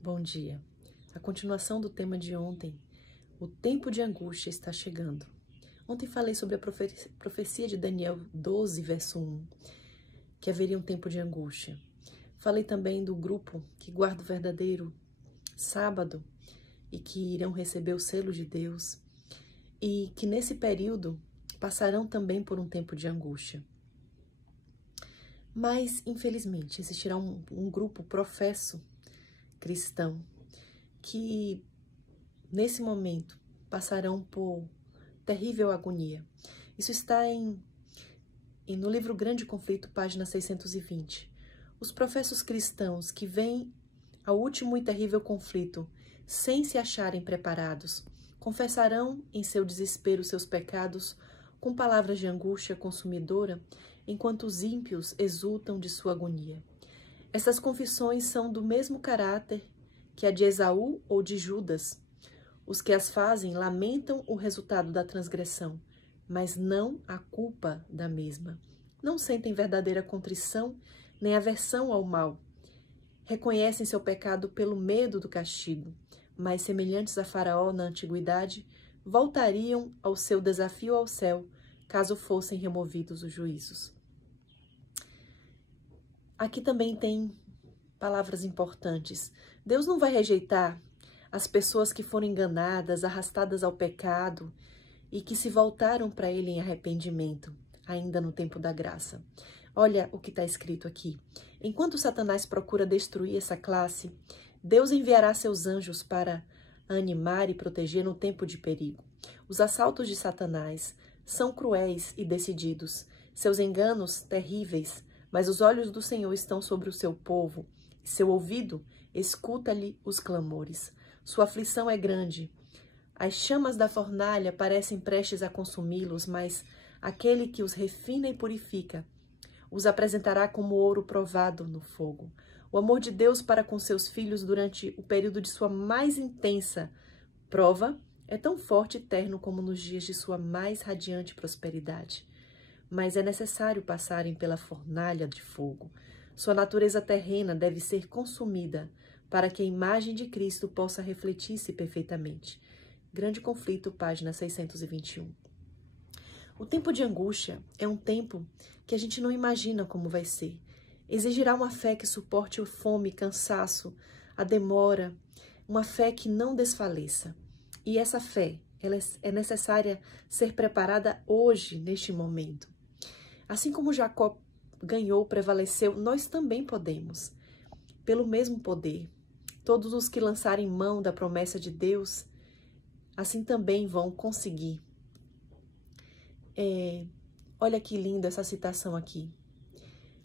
Bom dia. A continuação do tema de ontem, o tempo de angústia está chegando. Ontem falei sobre a profecia de Daniel 12, verso 1, que haveria um tempo de angústia. Falei também do grupo que guarda o verdadeiro sábado e que irão receber o selo de Deus e que nesse período passarão também por um tempo de angústia. Mas, infelizmente, existirá um grupo professo cristão que, nesse momento, passarão por terrível agonia. Isso está no livro Grande Conflito, página 620. Os professos cristãos que vêm ao último e terrível conflito sem se acharem preparados, confessarão em seu desespero seus pecados com palavras de angústia consumidora, enquanto os ímpios exultam de sua agonia. Essas confissões são do mesmo caráter que a de Esaú ou de Judas. Os que as fazem lamentam o resultado da transgressão, mas não a culpa da mesma. Não sentem verdadeira contrição nem aversão ao mal. Reconhecem seu pecado pelo medo do castigo, mas semelhantes a Faraó na antiguidade, voltariam ao seu desafio ao céu, caso fossem removidos os juízos. Aqui também tem palavras importantes. Deus não vai rejeitar as pessoas que foram enganadas, arrastadas ao pecado e que se voltaram para Ele em arrependimento, ainda no tempo da graça. Olha o que está escrito aqui. Enquanto Satanás procura destruir essa classe, Deus enviará seus anjos para animar e proteger no tempo de perigo. Os assaltos de Satanás são cruéis e decididos, seus enganos terríveis, mas os olhos do Senhor estão sobre o seu povo, e seu ouvido escuta-lhe os clamores. Sua aflição é grande. As chamas da fornalha parecem prestes a consumi-los, mas aquele que os refina e purifica os apresentará como ouro provado no fogo. O amor de Deus para com seus filhos durante o período de sua mais intensa prova é tão forte e terno como nos dias de sua mais radiante prosperidade. Mas é necessário passarem pela fornalha de fogo. Sua natureza terrena deve ser consumida para que a imagem de Cristo possa refletir-se perfeitamente. Grande Conflito, página 621. O tempo de angústia é um tempo que a gente não imagina como vai ser. Exigirá uma fé que suporte a fome, cansaço, a demora, uma fé que não desfaleça. E essa fé, ela é necessária ser preparada hoje, neste momento. Assim como Jacó ganhou, prevaleceu, nós também podemos. Pelo mesmo poder, todos os que lançarem mão da promessa de Deus, assim também vão conseguir. Olha que linda essa citação aqui.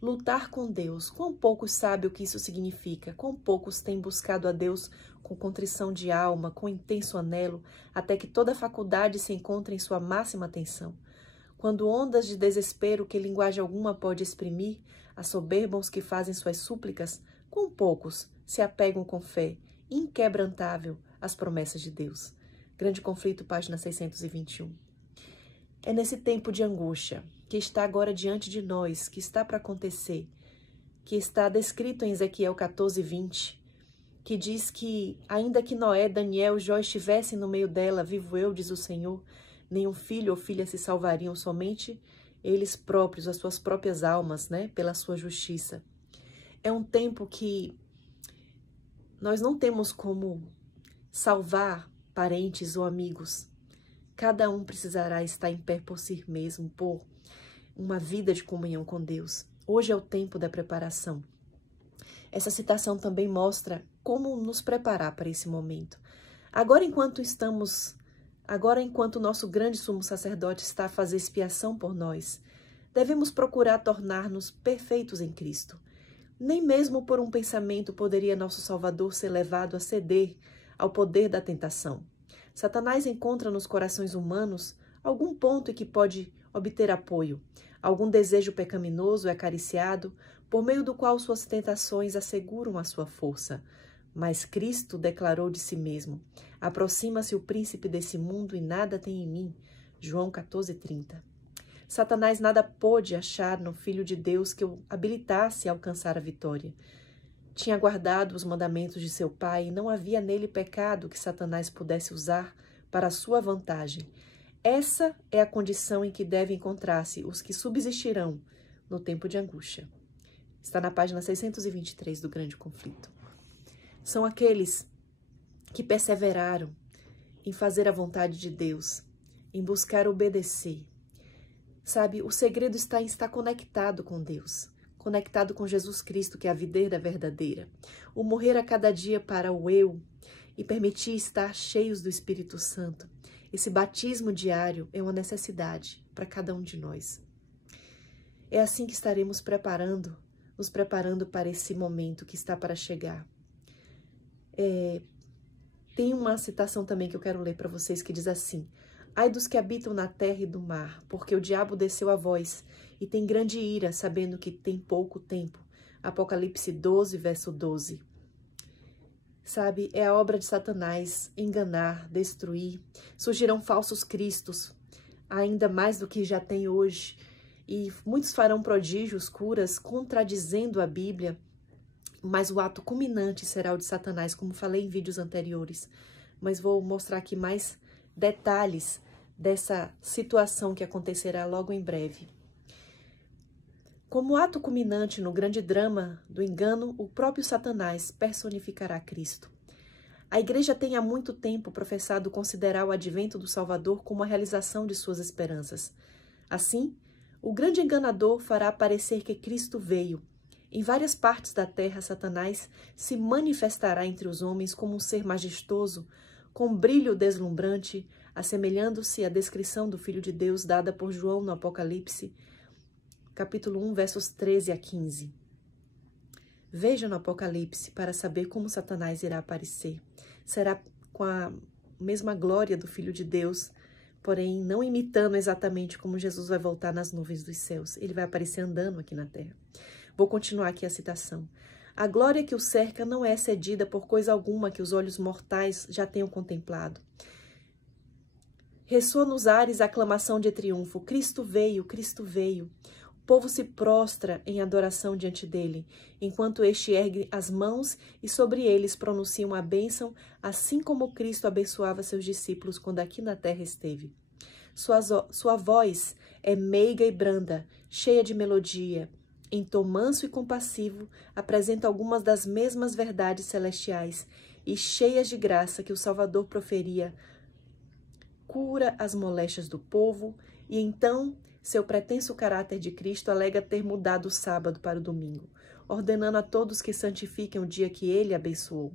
Lutar com Deus. Quão poucos sabem o que isso significa? Quão poucos têm buscado a Deus com contrição de alma, com intenso anelo, até que toda a faculdade se encontre em sua máxima atenção? Quando ondas de desespero que linguagem alguma pode exprimir assoberbam os que fazem suas súplicas, quão poucos se apegam com fé inquebrantável às promessas de Deus. Grande Conflito, página 621. É nesse tempo de angústia que está agora diante de nós, que está para acontecer, que está descrito em Ezequiel 14:20, que diz que, ainda que Noé, Daniel e Jó estivessem no meio dela, vivo eu, diz o Senhor, nenhum filho ou filha se salvariam, somente eles próprios, as suas próprias almas, pela sua justiça. É um tempo que nós não temos como salvar parentes ou amigos. Cada um precisará estar em pé por si mesmo, por uma vida de comunhão com Deus. Hoje é o tempo da preparação. Essa citação também mostra como nos preparar para esse momento. Agora, enquanto o nosso grande sumo sacerdote está a fazer expiação por nós, devemos procurar tornar-nos perfeitos em Cristo. Nem mesmo por um pensamento poderia nosso Salvador ser levado a ceder ao poder da tentação. Satanás encontra nos corações humanos algum ponto em que pode obter apoio. Algum desejo pecaminoso é acariciado, por meio do qual suas tentações asseguram a sua força. Mas Cristo declarou de si mesmo: aproxima-se o príncipe desse mundo e nada tem em mim. João 14:30. Satanás nada pôde achar no Filho de Deus que o habilitasse a alcançar a vitória. tinha guardado os mandamentos de seu pai e não havia nele pecado que Satanás pudesse usar para a sua vantagem. Essa é a condição em que devem encontrar-se os que subsistirão no tempo de angústia. Está na página 623 do Grande Conflito. São aqueles que perseveraram em fazer a vontade de Deus, em buscar obedecer. Sabe, o segredo está em estar conectado com Deus, conectado com Jesus Cristo, que é a videira verdadeira. O morrer a cada dia para o eu e permitir estar cheios do Espírito Santo. Esse batismo diário é uma necessidade para cada um de nós. É assim que estaremos nos preparando para esse momento que está para chegar. Tem uma citação também que eu quero ler para vocês que diz assim: ai dos que habitam na terra e do mar, porque o diabo desceu a vós e tem grande ira, sabendo que tem pouco tempo. Apocalipse 12, verso 12. Sabe, é a obra de Satanás enganar, destruir. Surgirão falsos cristos, ainda mais do que já tem hoje. E muitos farão prodígios, curas, contradizendo a Bíblia. Mas o ato culminante será o de Satanás, como falei em vídeos anteriores. Mas vou mostrar aqui mais detalhes dessa situação que acontecerá logo em breve. Como ato culminante no grande drama do engano, o próprio Satanás personificará Cristo. A Igreja tem há muito tempo professado considerar o advento do Salvador como a realização de suas esperanças. Assim, o grande enganador fará parecer que Cristo veio. Em várias partes da terra, Satanás se manifestará entre os homens como um ser majestoso, com brilho deslumbrante, assemelhando-se à descrição do Filho de Deus dada por João no Apocalipse, capítulo 1, versos 13 a 15. Veja no Apocalipse para saber como Satanás irá aparecer. Será com a mesma glória do Filho de Deus, porém não imitando exatamente como Jesus vai voltar nas nuvens dos céus. Ele vai aparecer andando aqui na terra. Vou continuar aqui a citação. A glória que o cerca não é cedida por coisa alguma que os olhos mortais já tenham contemplado. Ressoa nos ares a aclamação de triunfo. Cristo veio, Cristo veio. O povo se prostra em adoração diante dele, enquanto este ergue as mãos e sobre eles pronunciam a bênção, assim como Cristo abençoava seus discípulos quando aqui na terra esteve. Sua voz é meiga e branda, cheia de melodia. Em tom manso e compassivo, apresenta algumas das mesmas verdades celestiais e cheias de graça que o Salvador proferia. Cura as moléstias do povo e então seu pretenso caráter de Cristo alega ter mudado o sábado para o domingo, ordenando a todos que santifiquem o dia que ele abençoou.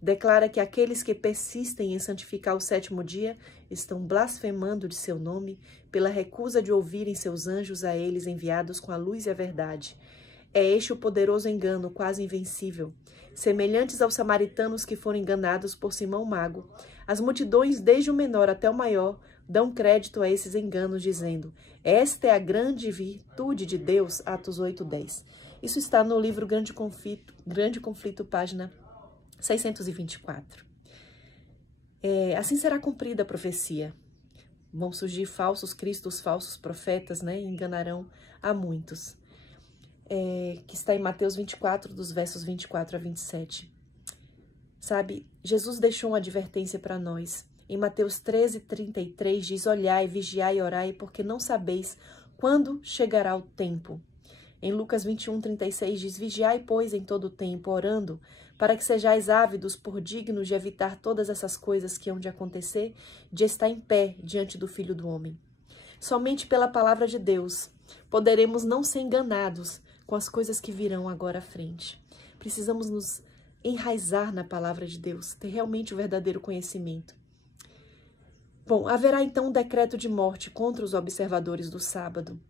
Declara que aqueles que persistem em santificar o sétimo dia estão blasfemando de seu nome pela recusa de ouvirem seus anjos a eles enviados com a luz e a verdade. É este o poderoso engano quase invencível. Semelhantes aos samaritanos que foram enganados por Simão Mago, as multidões, desde o menor até o maior, dão crédito a esses enganos, dizendo: esta é a grande virtude de Deus, Atos 8:10. Isso está no livro Grande Conflito, página 624. Assim será cumprida a profecia. Vão surgir falsos cristos, falsos profetas, né? E enganarão a muitos. Que está em Mateus 24, dos versos 24 a 27. Sabe, Jesus deixou uma advertência para nós. Em Mateus 13:33 diz: olhai, vigiai e orai, porque não sabeis quando chegará o tempo. Em Lucas 21:36 diz: vigiai, pois, em todo o tempo, orando, para que sejais ávidos por dignos de evitar todas essas coisas que hão de acontecer, de estar em pé diante do Filho do Homem. Somente pela palavra de Deus poderemos não ser enganados com as coisas que virão agora à frente. Precisamos nos enraizar na palavra de Deus, ter realmente o verdadeiro conhecimento. Bom, haverá então um decreto de morte contra os observadores do sábado.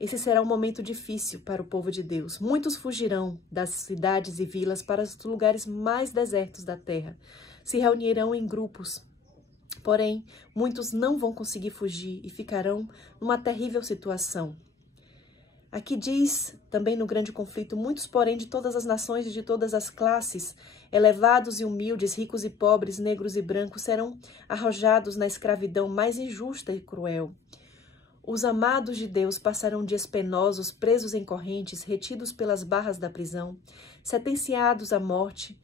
Esse será um momento difícil para o povo de Deus. Muitos fugirão das cidades e vilas para os lugares mais desertos da terra. Se reunirão em grupos. Porém, muitos não vão conseguir fugir e ficarão numa terrível situação. Aqui diz, também no Grande Conflito, muitos, porém, de todas as nações e de todas as classes, elevados e humildes, ricos e pobres, negros e brancos, serão arrojados na escravidão mais injusta e cruel. Os amados de Deus passarão dias penosos, presos em correntes, retidos pelas barras da prisão, sentenciados à morte,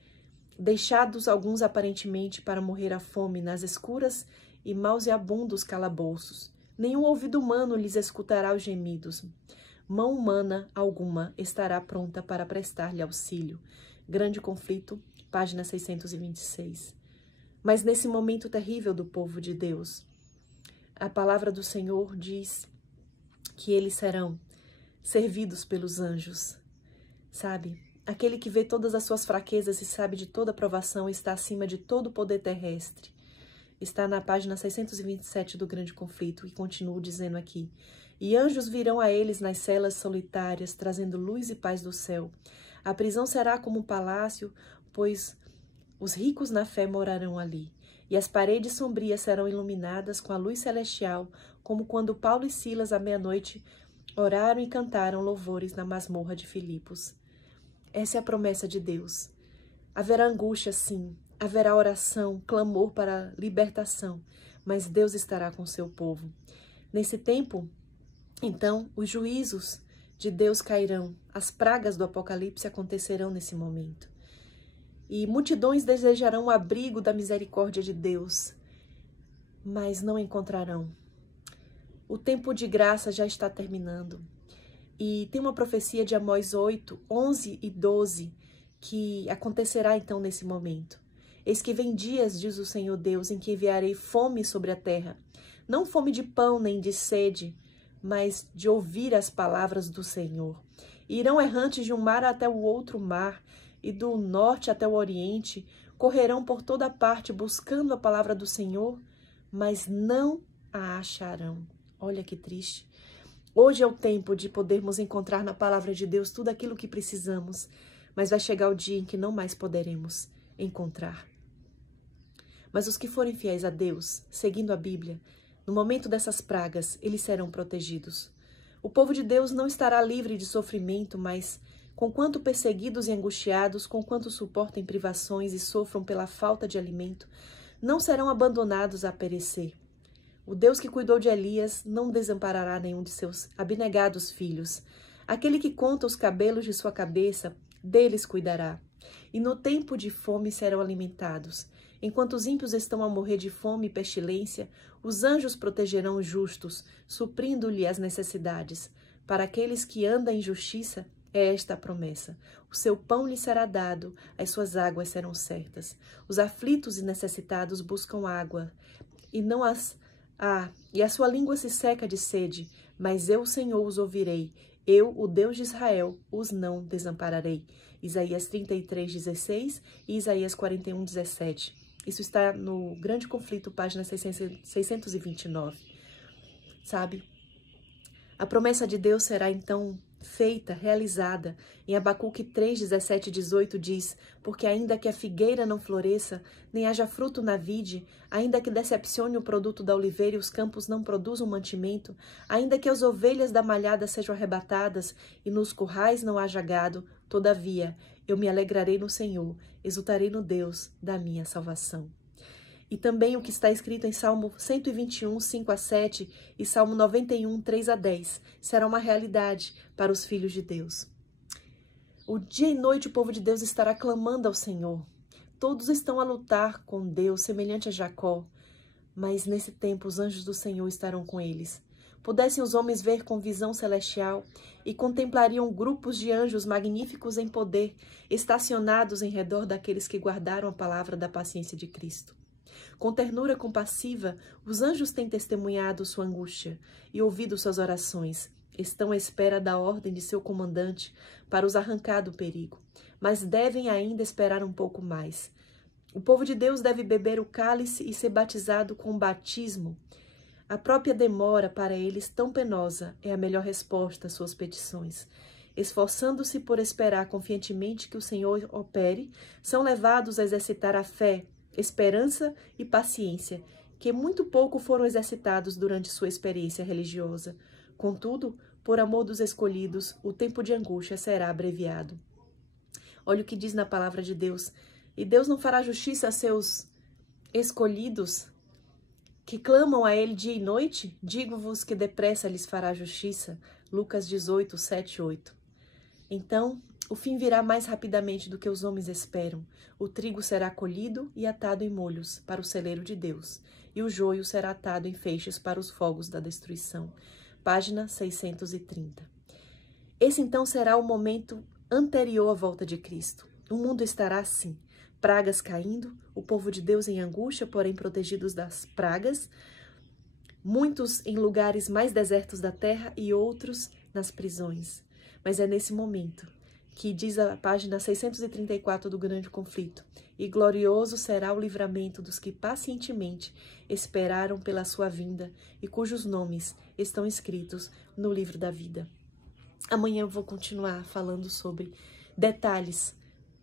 deixados alguns aparentemente para morrer à fome nas escuras e nauseabundos calabouços. Nenhum ouvido humano lhes escutará os gemidos. Mão humana alguma estará pronta para prestar-lhe auxílio. Grande Conflito, página 626. Mas nesse momento terrível do povo de Deus, a palavra do Senhor diz que eles serão servidos pelos anjos. Sabe? Aquele que vê todas as suas fraquezas e sabe de toda provação está acima de todo o poder terrestre. Está na página 627 do Grande Conflito e continuo dizendo aqui. E anjos virão a eles nas celas solitárias, trazendo luz e paz do céu. A prisão será como um palácio, pois os ricos na fé morarão ali. E as paredes sombrias serão iluminadas com a luz celestial, como quando Paulo e Silas, à meia-noite, oraram e cantaram louvores na masmorra de Filipos. Essa é a promessa de Deus. Haverá angústia, sim. Haverá oração, clamor para libertação. Mas Deus estará com o seu povo. Nesse tempo, então, os juízos de Deus cairão. As pragas do Apocalipse acontecerão nesse momento. E multidões desejarão o abrigo da misericórdia de Deus, mas não encontrarão. O tempo de graça já está terminando. E tem uma profecia de Amós 8, 11 e 12, que acontecerá então nesse momento. Eis que vem dias, diz o Senhor Deus, em que enviarei fome sobre a terra. Não fome de pão nem de sede, mas de ouvir as palavras do Senhor. Irão errantes de um mar até o outro mar, e do norte até o oriente, correrão por toda parte buscando a palavra do Senhor, mas não a acharão. Olha que triste. Hoje é o tempo de podermos encontrar na palavra de Deus tudo aquilo que precisamos, mas vai chegar o dia em que não mais poderemos encontrar. Mas os que forem fiéis a Deus, seguindo a Bíblia, no momento dessas pragas, eles serão protegidos. O povo de Deus não estará livre de sofrimento, mas conquanto perseguidos e angustiados, conquanto suportem privações e sofram pela falta de alimento, não serão abandonados a perecer. O Deus que cuidou de Elias não desamparará nenhum de seus abnegados filhos. Aquele que conta os cabelos de sua cabeça, deles cuidará. E no tempo de fome serão alimentados. Enquanto os ímpios estão a morrer de fome e pestilência, os anjos protegerão os justos, suprindo-lhe as necessidades. Para aqueles que andam em justiça, é esta a promessa. O seu pão lhe será dado, as suas águas serão certas. Os aflitos e necessitados buscam água, e a sua língua se seca de sede, mas eu, o Senhor, os ouvirei. Eu, o Deus de Israel, os não desampararei. Isaías 33, 16 e Isaías 41, 17. Isso está no Grande Conflito, página 629. Sabe? A promessa de Deus será, então, feita, realizada. Em Abacuque 3, 17 e 18 diz: porque ainda que a figueira não floresça, nem haja fruto na vide, ainda que decepcione o produto da oliveira e os campos não produzam mantimento, ainda que as ovelhas da malhada sejam arrebatadas e nos currais não haja gado, todavia eu me alegrarei no Senhor, exultarei no Deus da minha salvação. E também o que está escrito em Salmo 121, 5 a 7 e Salmo 91, 3 a 10 será uma realidade para os filhos de Deus. O dia e noite o povo de Deus estará clamando ao Senhor. Todos estão a lutar com Deus, semelhante a Jacó, mas nesse tempo os anjos do Senhor estarão com eles. Pudessem os homens ver com visão celestial e contemplariam grupos de anjos magníficos em poder, estacionados em redor daqueles que guardaram a palavra da paciência de Cristo. Com ternura compassiva, os anjos têm testemunhado sua angústia e ouvido suas orações. Estão à espera da ordem de seu comandante para os arrancar do perigo, mas devem ainda esperar um pouco mais. O povo de Deus deve beber o cálice e ser batizado com o batismo. A própria demora para eles tão penosa é a melhor resposta às suas petições. Esforçando-se por esperar confiantemente que o Senhor opere, são levados a exercitar a fé, esperança e paciência, que muito pouco foram exercitados durante sua experiência religiosa. Contudo, por amor dos escolhidos, o tempo de angústia será abreviado. Olha o que diz na palavra de Deus. E Deus não fará justiça a seus escolhidos, que clamam a ele dia e noite? Digo-vos que depressa lhes fará justiça. Lucas 18, 7 e 8. Então, o fim virá mais rapidamente do que os homens esperam. O trigo será colhido e atado em molhos para o celeiro de Deus, e o joio será atado em feixes para os fogos da destruição. Página 630. Esse então será o momento anterior à volta de Cristo. O mundo estará assim, pragas caindo, o povo de Deus em angústia, porém protegidos das pragas, muitos em lugares mais desertos da terra e outros nas prisões. Mas é nesse momento que diz a página 634 do Grande Conflito: e glorioso será o livramento dos que pacientemente esperaram pela sua vinda e cujos nomes estão escritos no livro da vida. Amanhã eu vou continuar falando sobre detalhes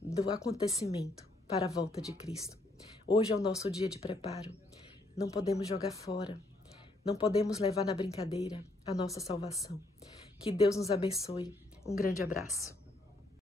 do acontecimento para a volta de Cristo. Hoje é o nosso dia de preparo. Não podemos jogar fora. Não podemos levar na brincadeira a nossa salvação. Que Deus nos abençoe. Um grande abraço.